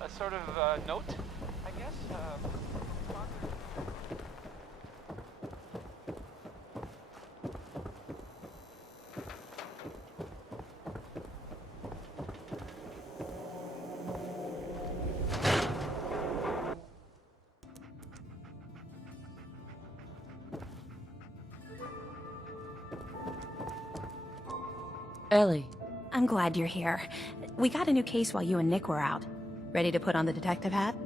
a sort of note, I guess. Ellie. I'm glad you're here. We got a new case while you and Nick were out. Ready to put on the detective hat?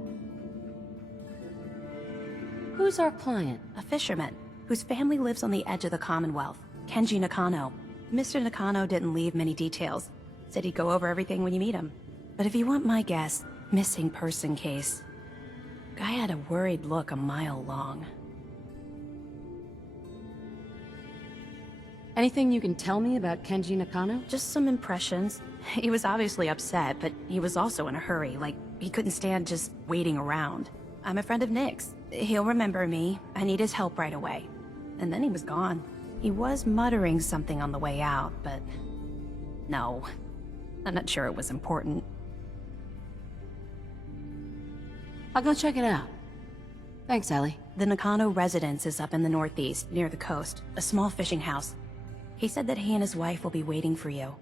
Who's our client? A fisherman, whose family lives on the edge of the Commonwealth. Kenji Nakano. Mr. Nakano didn't leave many details. Said he'd go over everything when you meet him. But if you want my guess, missing person case. Guy had a worried look a mile long. Anything you can tell me about Kenji Nakano? Just some impressions. He was obviously upset, but he was also in a hurry, like he couldn't stand just waiting around. I'm a friend of Nick's. He'll remember me. I need his help right away. And then he was gone. He was muttering something on the way out, but... no. I'm not sure it was important. I'll go check it out. Thanks, Ellie. The Nakano residence is up in the northeast, near the coast. A small fishing house. He said that he and his wife will be waiting for you.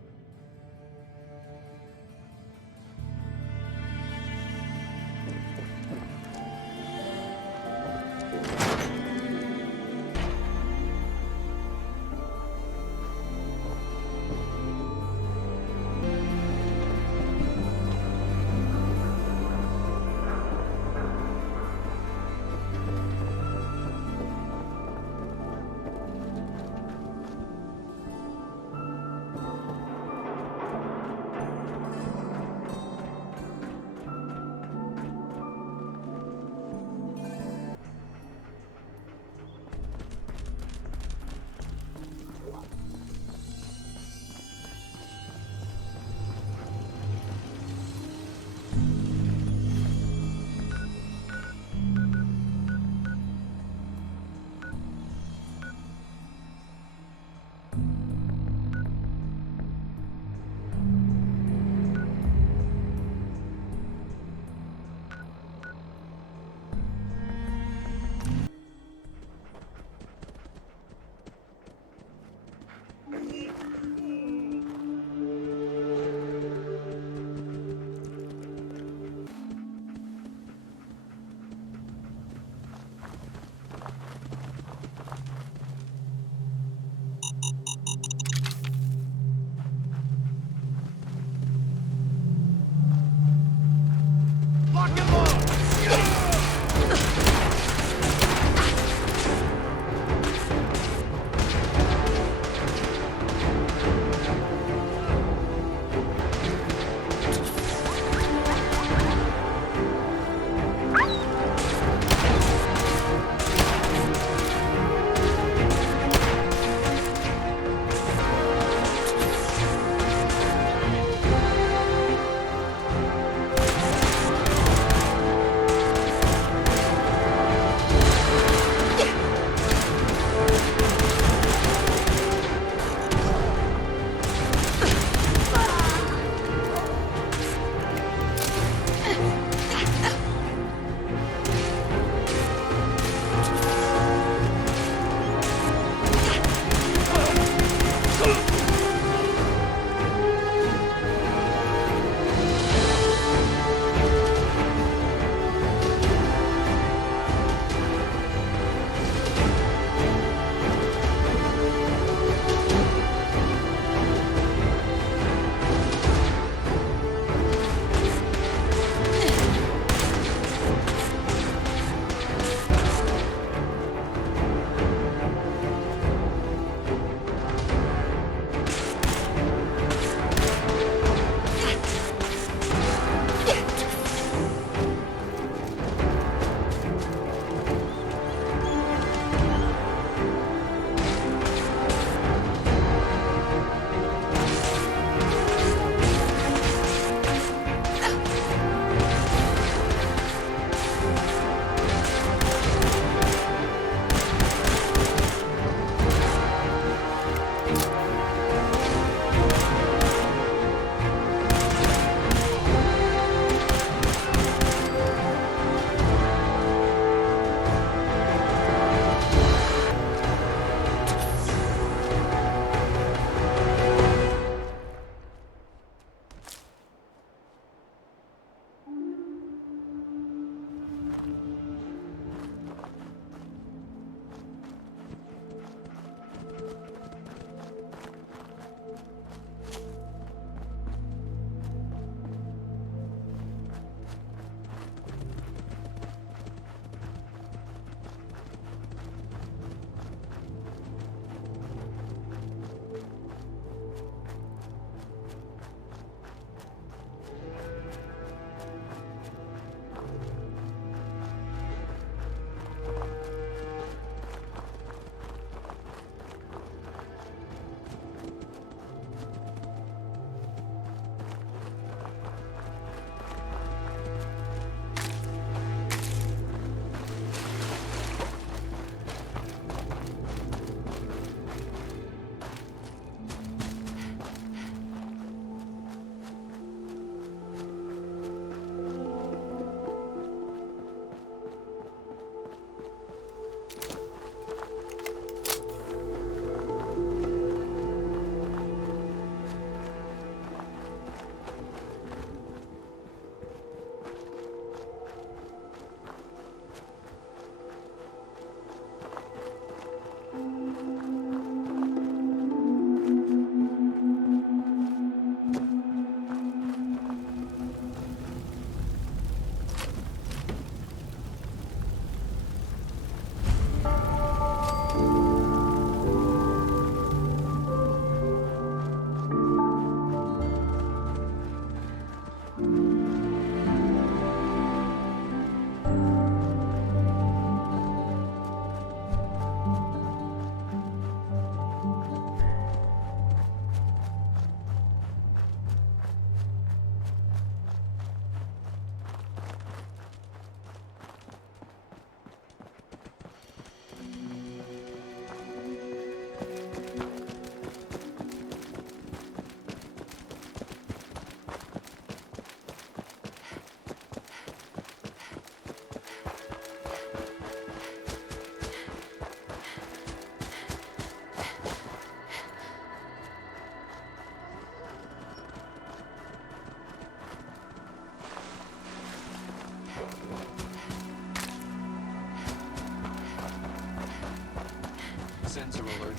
Sensor alert.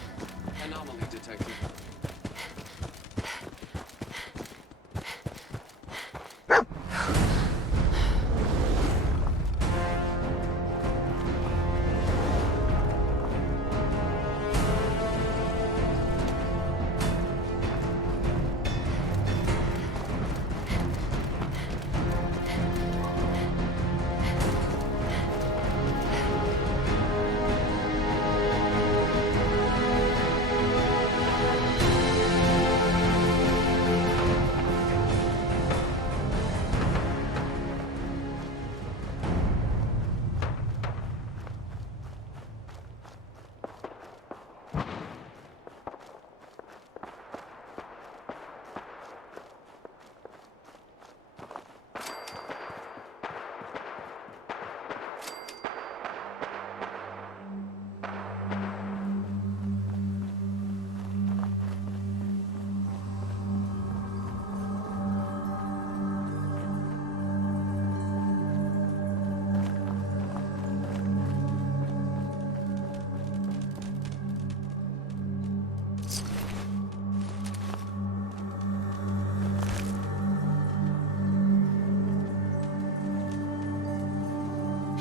Anomaly detected.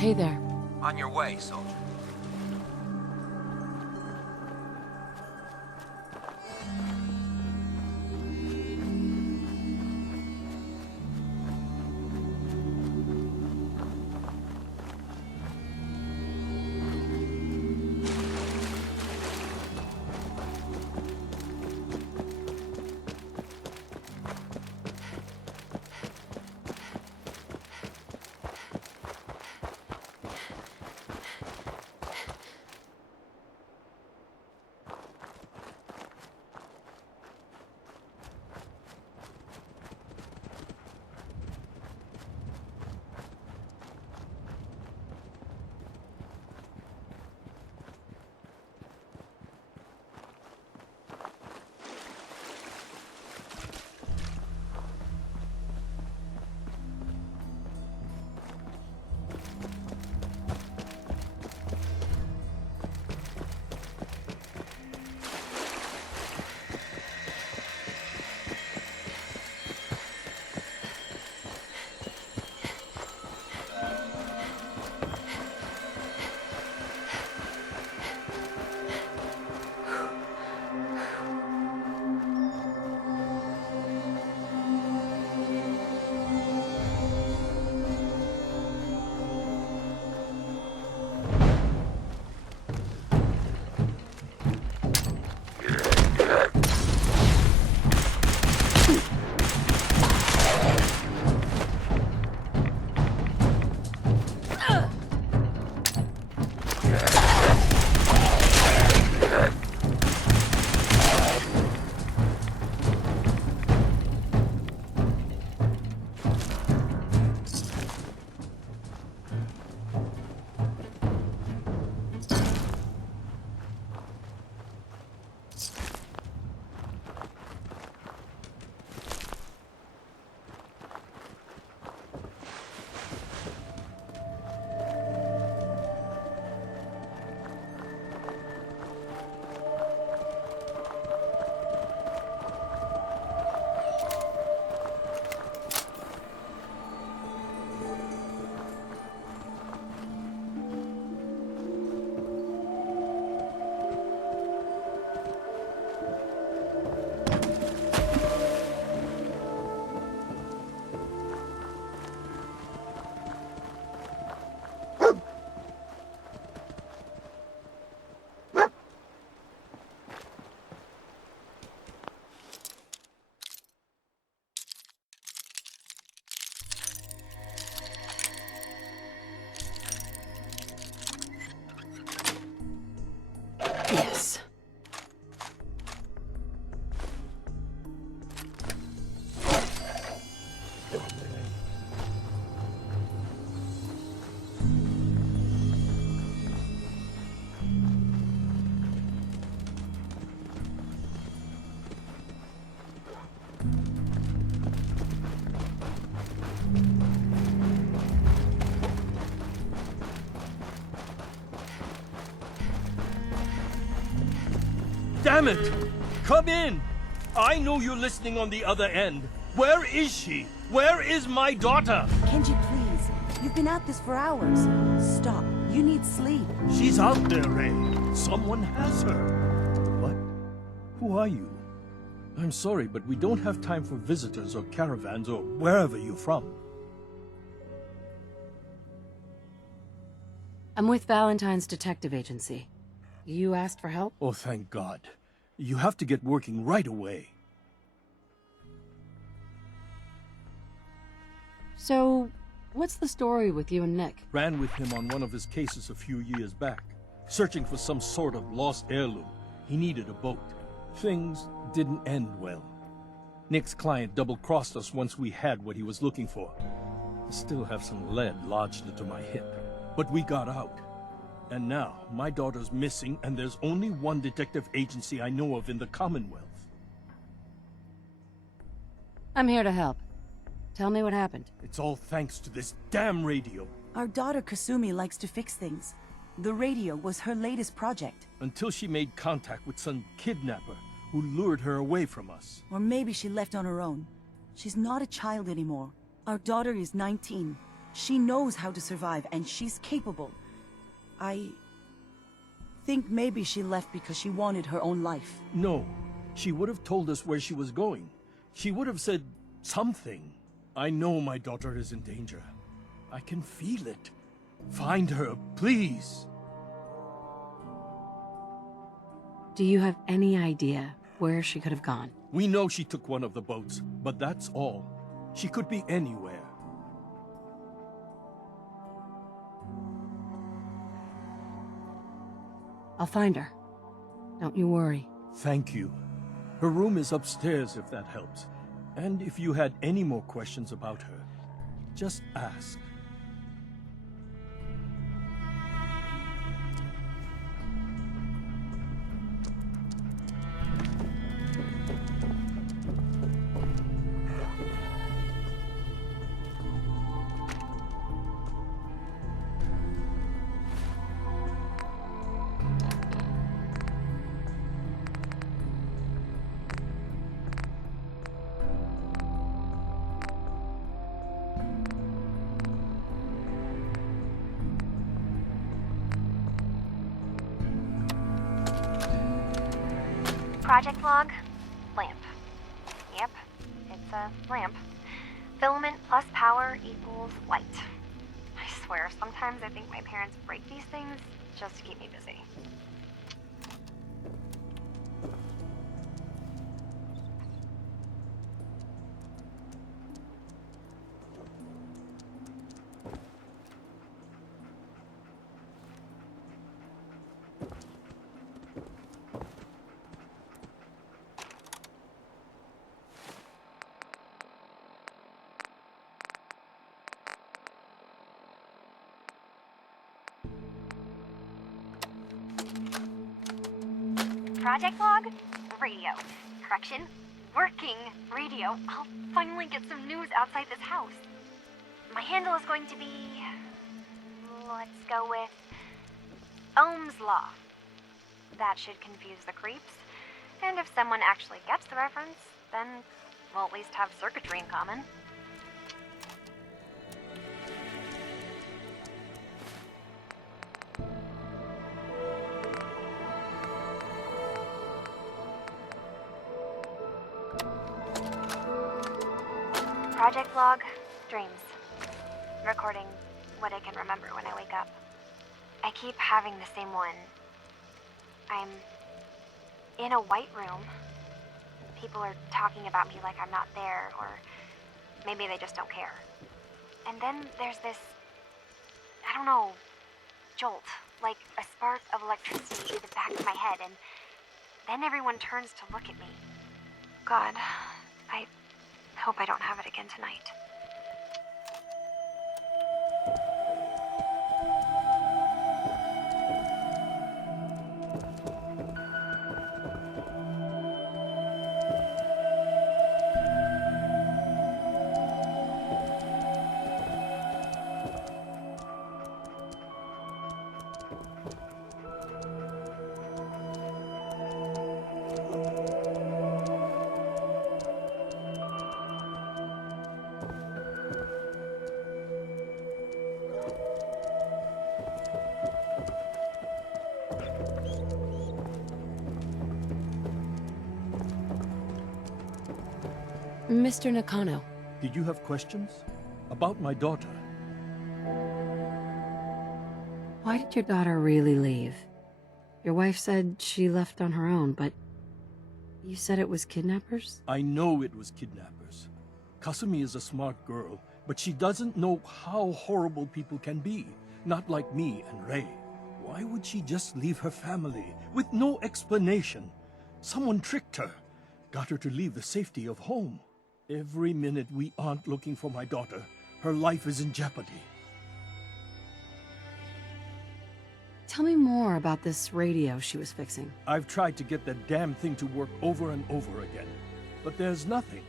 Hey there. On your way, soldier. Damn it! Come in! I know you're listening on the other end. Where is she? Where is my daughter? Kenji, please. You've been at this for hours. Stop. You need sleep. She's out there, Ray. Someone has her. What? Who are you? I'm sorry, but we don't have time for visitors or caravans or wherever you're from. I'm with Valentine's detective agency. You asked for help? Oh, thank God. You have to get working right away. So, what's the story with you and Nick? Ran with him on one of his cases a few years back, searching for some sort of lost heirloom. He needed a boat. Things didn't end well. Nick's client double-crossed us once we had what he was looking for. I still have some lead lodged into my hip. But we got out. And now, my daughter's missing, and there's only one detective agency I know of in the Commonwealth. I'm here to help. Tell me what happened. It's all thanks to this damn radio. Our daughter Kasumi likes to fix things. The radio was her latest project. Until she made contact with some kidnapper who lured her away from us. Or maybe she left on her own. She's not a child anymore. Our daughter is 19. She knows how to survive, and she's capable. I think maybe she left because she wanted her own life. No, she would have told us where she was going. She would have said something. I know my daughter is in danger. I can feel it. Find her, please. Do you have any idea where she could have gone? We know she took one of the boats, but that's all. She could be anywhere. I'll find her. Don't you worry. Thank you. Her room is upstairs if that helps. And if you had any more questions about her, just ask. Project log, lamp. Yep, it's a lamp. Filament plus power equals light. I swear, sometimes I think my parents break these things just to keep me busy. Project log, radio. Correction, working radio. I'll finally get some news outside this house. My handle is going to be... let's go with... Ohm's Law. That should confuse the creeps. And if someone actually gets the reference, then we'll at least have circuitry in common. Project log, dreams. Recording what I can remember when I wake up. I keep having the same one. I'm in a white room. People are talking about me like I'm not there, or maybe they just don't care. And then there's this, I don't know, jolt, like a spark of electricity in the back of my head, and then everyone turns to look at me. God, I hope I don't have it again tonight. Mr. Nakano, Did you have questions? About my daughter? why did your daughter really leave? Your wife said she left on her own, but you said it was kidnappers? I know it was kidnappers. Kasumi is a smart girl, but she doesn't know how horrible people can be. Not like me and Ray. Why would she just leave her family with no explanation? Someone tricked her, got her to leave the safety of home. Every minute we aren't looking for my daughter, her life is in jeopardy. Tell me more about this radio she was fixing. I've tried to get that damn thing to work over and over again, but there's nothing.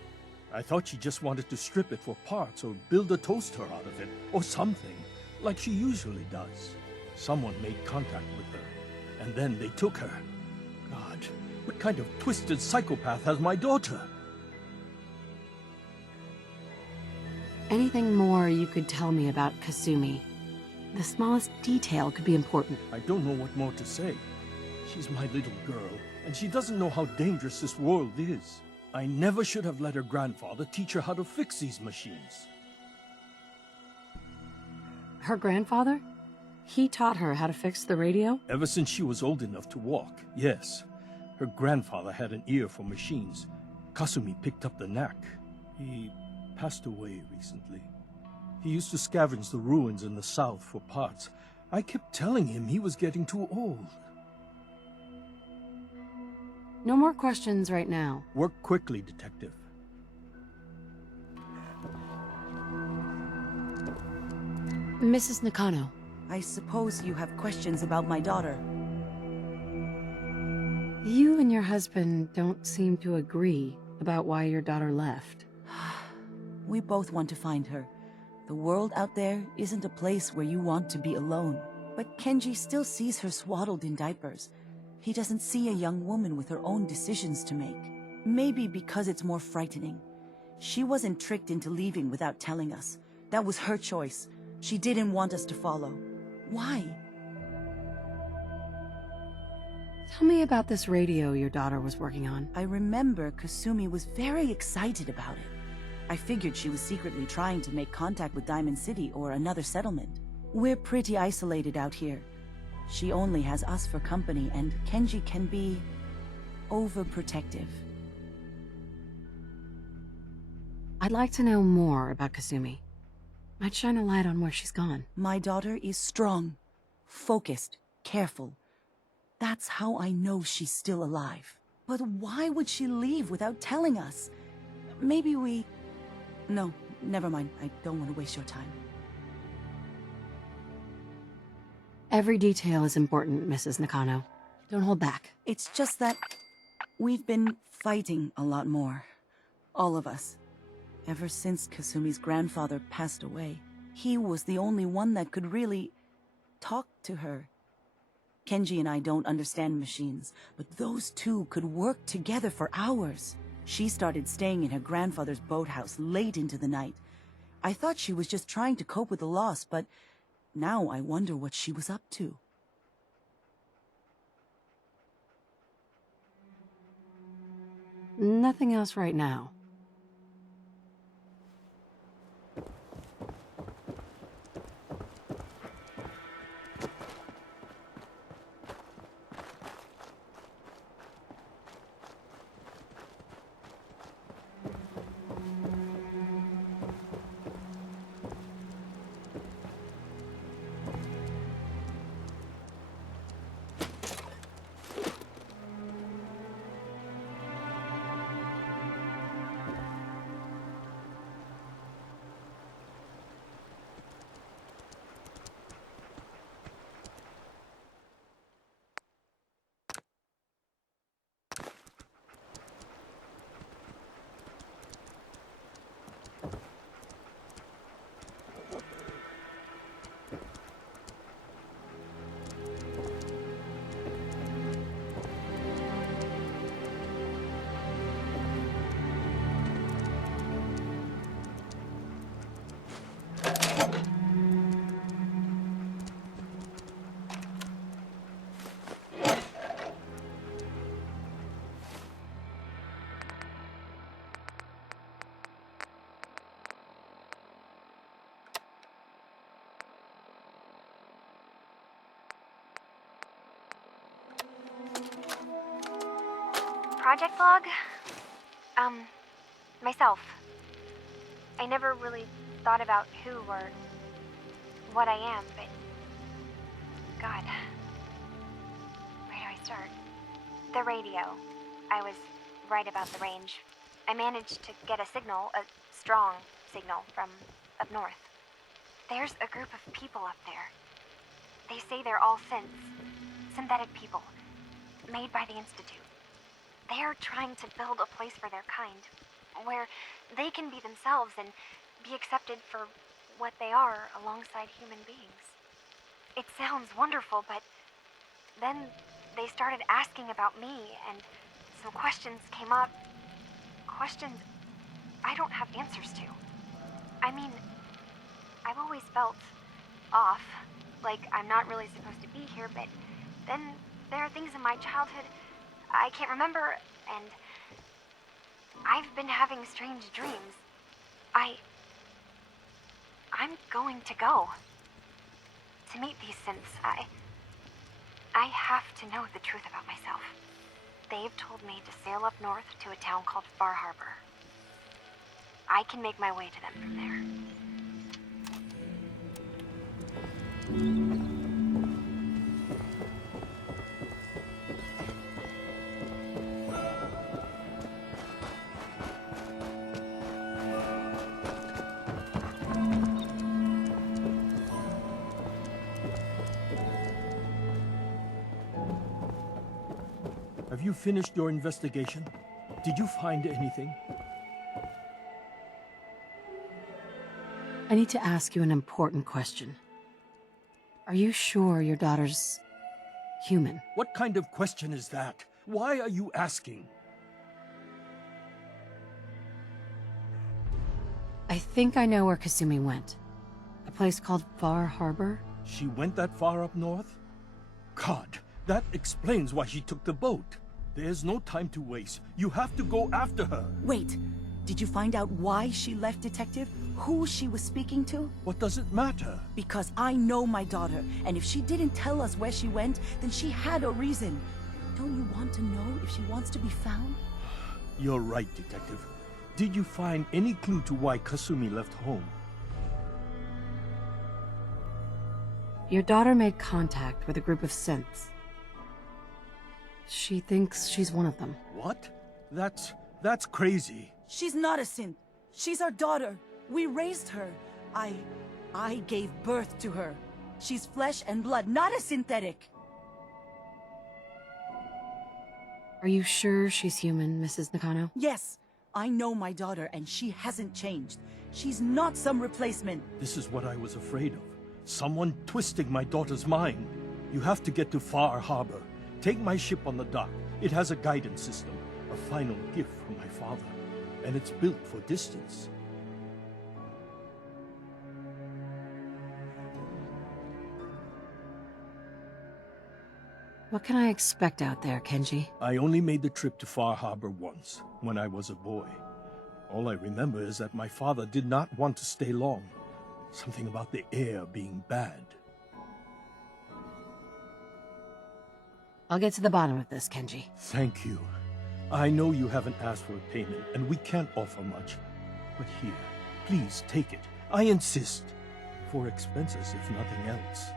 I thought she just wanted to strip it for parts or build a toaster out of it, or something, like she usually does. Someone made contact with her, and then they took her. God, what kind of twisted psychopath has my daughter? Anything more you could tell me about Kasumi? The smallest detail could be important. I don't know what more to say. She's my little girl, and she doesn't know how dangerous this world is. I never should have let her grandfather teach her how to fix these machines. Her grandfather? He taught her how to fix the radio? Ever since she was old enough to walk, yes. Her grandfather had an ear for machines. Kasumi picked up the knack. He passed away recently. He used to scavenge the ruins in the south for parts. I kept telling him he was getting too old. No more questions right now. Work quickly, Detective. Mrs. Nakano, I suppose you have questions about my daughter. you and your husband don't seem to agree about why your daughter left. We both want to find her. The world out there isn't a place where you want to be alone. But Kenji still sees her swaddled in diapers. He doesn't see a young woman with her own decisions to make. Maybe because it's more frightening. She wasn't tricked into leaving without telling us. That was her choice. She didn't want us to follow. Why? Tell me about this radio your daughter was working on. I remember Kasumi was very excited about it. I figured she was secretly trying to make contact with Diamond City or another settlement. We're pretty isolated out here. She only has us for company, and Kenji can be overprotective. I'd like to know more about Kasumi. Might shine a light on where she's gone. My daughter is strong, focused, careful. That's how I know she's still alive. But why would she leave without telling us? Maybe we... No, never mind. I don't want to waste your time. Every detail is important, Mrs. Nakano. Don't hold back. It's just that we've been fighting a lot more. All of us. Ever since Kasumi's grandfather passed away. He was the only one that could really talk to her. Kenji and I don't understand machines, but those two could work together for hours. She started staying in her grandfather's boathouse late into the night. I thought she was just trying to cope with the loss, but now I wonder what she was up to. Nothing else right now. project log? Myself. I never really thought about who or what I am, but... God. Where do I start? The radio. I was right about the range. I managed to get a signal, a strong signal, from up north. There's a group of people up there. They say they're all synthetic people, made by the Institute. They're trying to build a place for their kind, where they can be themselves and be accepted for what they are alongside human beings. It sounds wonderful, but then they started asking about me, and some questions came up. Questions I don't have answers to. I mean, I've always felt off, like I'm not really supposed to be here, but then there are things in my childhood I can't remember, and I've been having strange dreams. I'm going to go to meet these synths. I have to know the truth about myself. They've told me to sail up north to a town called Far Harbor. I can make my way to them from there. Have you finished your investigation? Did you find anything? I need to ask you an important question. Are you sure your daughter's human? What kind of question is that? Why are you asking? I think I know where Kasumi went. A place called Far Harbor? She went that far up north? God, that explains why she took the boat. There's no time to waste. You have to go after her. Wait, did you find out why she left, Detective? Who she was speaking to? What does it matter? Because I know my daughter, and if she didn't tell us where she went, then she had a reason. Don't you want to know if she wants to be found? You're right, Detective. Did you find any clue to why Kasumi left home? Your daughter made contact with a group of synths. She thinks she's one of them. What? That's crazy. She's not a synth. She's our daughter. We raised her. I gave birth to her. She's flesh and blood, not a synthetic. Are you sure she's human, Mrs. Nakano? Yes, I know my daughter, and she hasn't changed. She's not some replacement. This is what I was afraid of. Someone twisting my daughter's mind. You have to get to Far Harbor. Take my ship on the dock. It has a guidance system, a final gift from my father, and it's built for distance. What can I expect out there, Kenji? I only made the trip to Far Harbor once, when I was a boy. All I remember is that my father did not want to stay long. Something about the air being bad. I'll get to the bottom of this, Kenji. Thank you. I know you haven't asked for a payment, and we can't offer much. But here, please take it. I insist. For expenses, if nothing else.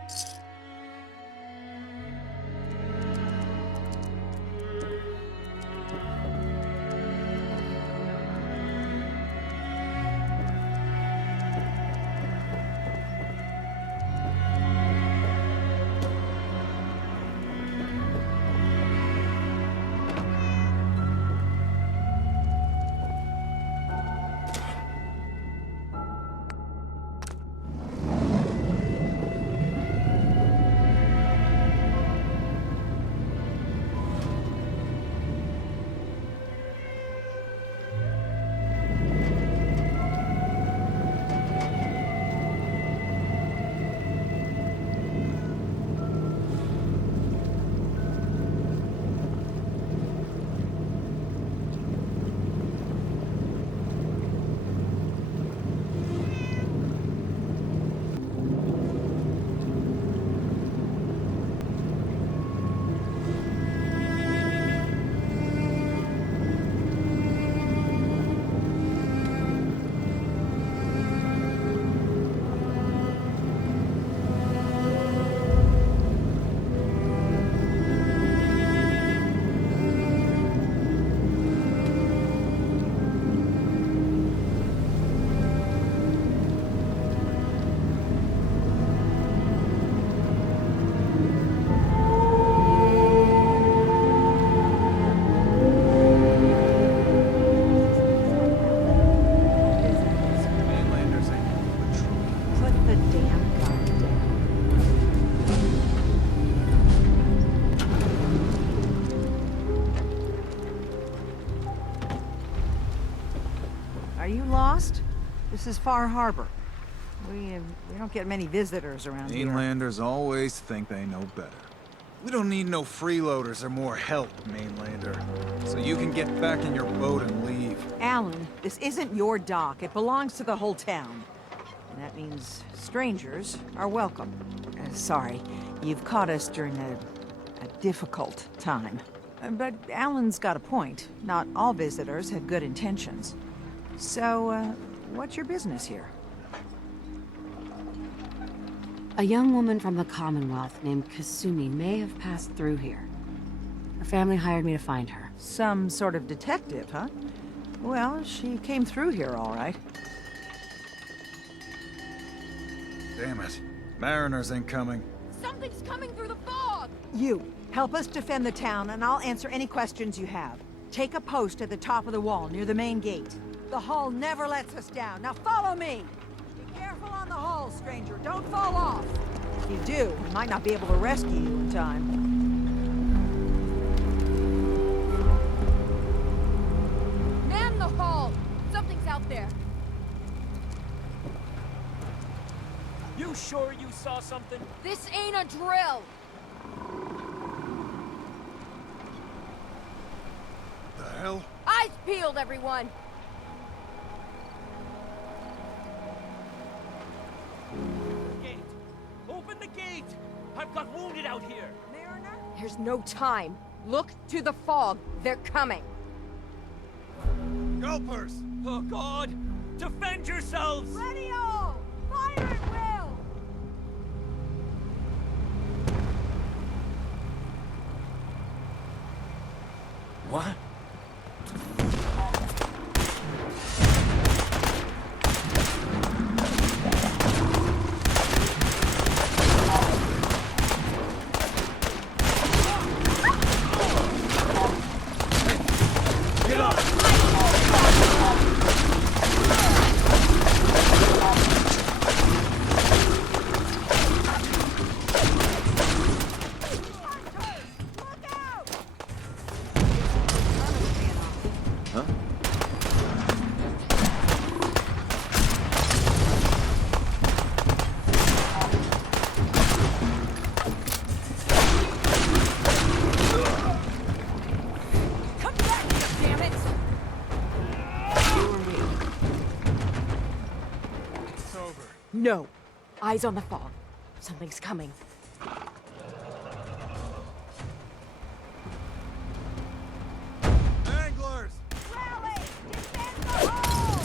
Are you lost? This is Far Harbor. We don't get many visitors around here. Mainlanders always think they know better. We don't need no freeloaders or more help, Mainlander. So you can get back in your boat and leave. Alan, this isn't your dock. It belongs to the whole town. And that means strangers are welcome. Sorry, you've caught us during a difficult time. But Alan's got a point. Not all visitors have good intentions. So, what's your business here? A young woman from the Commonwealth named Kasumi may have passed through here. Her family hired me to find her. Some sort of detective, huh? Well, she came through here all right. Damn it. Mariners incoming. Something's coming through the fog! You, help us defend the town, and I'll answer any questions you have. Take a post at the top of the wall, near the main gate. The hull never lets us down. Now follow me! Be careful on the hull, stranger. Don't fall off. If you do, we might not be able to rescue you in time. Man the hull! Something's out there. You sure you saw something? This ain't a drill! The hell? Eyes peeled, everyone! Gate! Open the gate! I've got wounded out here! Mariner? There's no time. Look to the fog. They're coming. Gulpers! Oh God! Defend yourselves! Ready all! Fire at will! What? No. Eyes on the fog. Something's coming. Anglers! Rally! Defend the hull!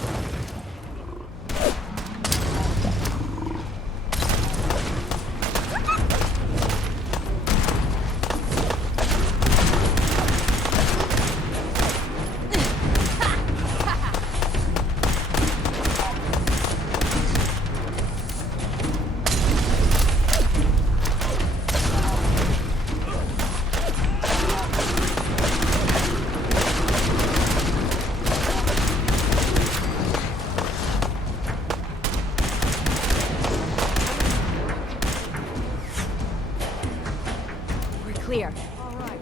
Clear. All right.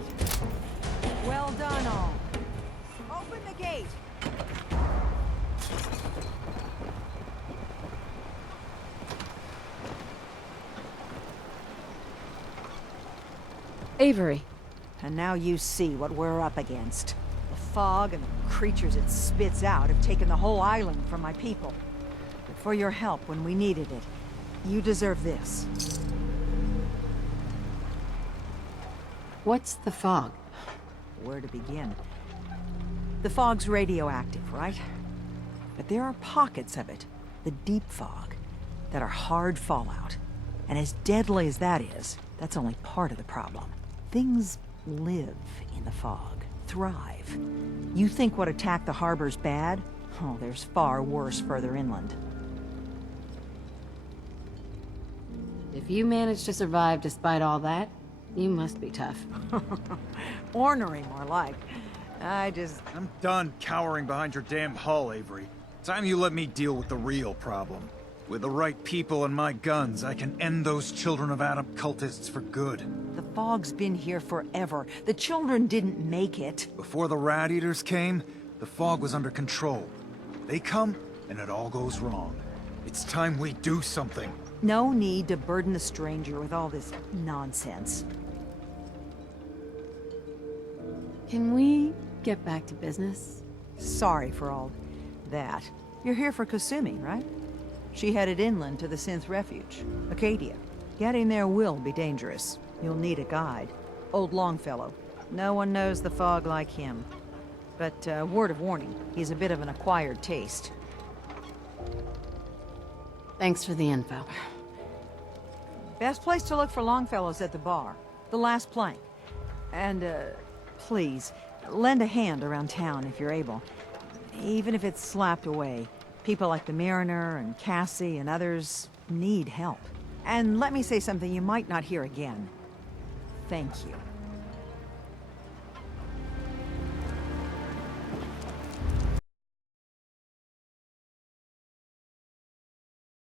Well done, all. Open the gate. Avery. And now you see what we're up against. The fog and the creatures it spits out have taken the whole island from my people. But for your help when we needed it, you deserve this. What's the fog? Where to begin? The fog's radioactive, right? But there are pockets of it, the deep fog, that are hard fallout. And as deadly as that is, that's only part of the problem. Things live in the fog, thrive. You think what attacked the harbor's bad? Oh, there's far worse further inland. If you managed to survive despite all that, you must be tough. Ornery, more like. I'm done cowering behind your damn hull, Avery. Time you let me deal with the real problem. With the right people and my guns, I can end those Children of Adam cultists for good. The fog's been here forever. The children didn't make it. Before the Rat Eaters came, the fog was under control. They come, and it all goes wrong. It's time we do something. No need to burden the stranger with all this nonsense. Can we get back to business? Sorry for all that. You're here for Kasumi, right? She headed inland to the Synth Refuge, Acadia. Getting there will be dangerous. You'll need a guide. Old Longfellow. No one knows the fog like him. But, word of warning, he's a bit of an acquired taste. Thanks for the info. Best place to look for Longfellow's at the bar. The last plank. And, please, lend a hand around town if you're able. Even if it's slapped away. People like the Mariner and Cassie and others need help. And let me say something you might not hear again. Thank you.